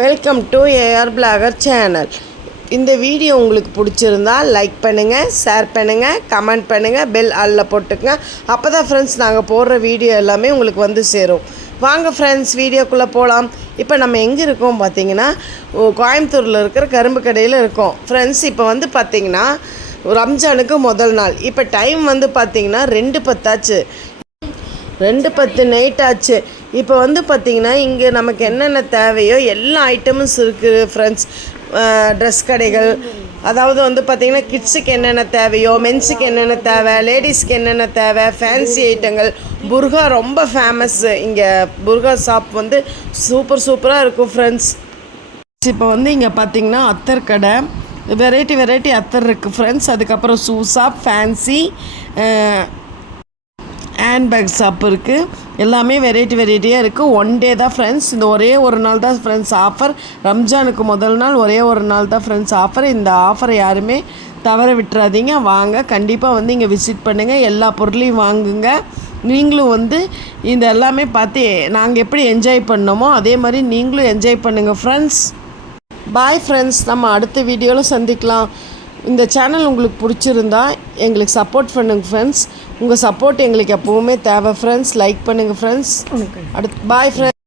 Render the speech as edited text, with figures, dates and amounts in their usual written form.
Welcome to AR blogger channel. இந்த video உங்களுக்கு பிடிச்சிருந்தா லைக் பண்ணுங்கள், ஷேர் பண்ணுங்கள், கமெண்ட் பண்ணுங்கள், பெல் ஆலில் போட்டுக்கங்க. அப்போ தான் ஃப்ரெண்ட்ஸ் நாங்கள் போடுற வீடியோ எல்லாமே உங்களுக்கு வந்து சேரும். வாங்க ஃப்ரெண்ட்ஸ், வீடியோக்குள்ளே போகலாம். இப்போ நம்ம எங்கே இருக்கோம் பார்த்தீங்கன்னா, கோயம்புத்தூரில் இருக்கிற கரும்பு கடையில் இருக்கோம் ஃப்ரெண்ட்ஸ். இப்போ வந்து பார்த்திங்கன்னா ரம்ஜானுக்கு முதல் நாள். இப்போ டைம் வந்து பார்த்திங்கன்னா 2:10 ஆச்சு, 2:10 நைட் ஆச்சு. இப்போ வந்து பார்த்திங்கன்னா இங்கே நமக்கு என்னென்ன தேவையோ எல்லா ஐட்டமும் இருக்குது ஃப்ரெண்ட்ஸ். ட்ரெஸ் கடைகள், அதாவது வந்து பார்த்திங்கன்னா கிட்ஸுக்கு என்னென்ன தேவையோ, மென்ஸுக்கு என்னென்ன தேவை, லேடிஸ்க்கு என்னென்ன தேவை, ஃபேன்சி ஐட்டங்கள், புர்கா ரொம்ப ஃபேமஸ்ஸு. இங்கே புர்கா ஷாப் வந்து சூப்பராக இருக்கும் ஃப்ரெண்ட்ஸ். இப்போ வந்து இங்கே பார்த்திங்கன்னா அத்தர் கடை, வெரைட்டி அத்தர் இருக்குது ஃப்ரெண்ட்ஸ். அதுக்கப்புறம் shoe shop, fancy handbag shop இருக்குது. எல்லாமே வெரைட்டியாக இருக்குது. ஒன் டே தான் ஃப்ரெண்ட்ஸ், இந்த ஒரே ஒரு நாள் தான் ஃப்ரெண்ட்ஸ் ஆஃபர். ரம்ஜானுக்கு முதல் நாள் ஒரே ஒரு நாள் தான் ஃப்ரெண்ட்ஸ் ஆஃபர். இந்த ஆஃபரை யாருமே தவற விட்டுறாதீங்க. வாங்க, கண்டிப்பாக வந்து இங்கே விசிட் பண்ணுங்கள், எல்லா பொருளையும் வாங்குங்க. நீங்களும் வந்து இந்த எல்லாமே பார்த்து நாங்கள் எப்படி என்ஜாய் பண்ணோமோ அதே மாதிரி நீங்களும் என்ஜாய் பண்ணுங்கள் ஃப்ரெண்ட்ஸ். பாய் ஃப்ரெண்ட்ஸ், நம்ம அடுத்த வீடியோவில் சந்திக்கலாம். இந்த சேனல் உங்களுக்கு பிடிச்சிருந்தா எங்களுக்கு சப்போர்ட் பண்ணுங்கள் ஃப்ரெண்ட்ஸ். உங்கள் சப்போர்ட் எங்களுக்கு எப்போவுமே தேவை ஃப்ரெண்ட்ஸ். லைக் பண்ணுங்கள் ஃப்ரெண்ட்ஸ். Bye friends.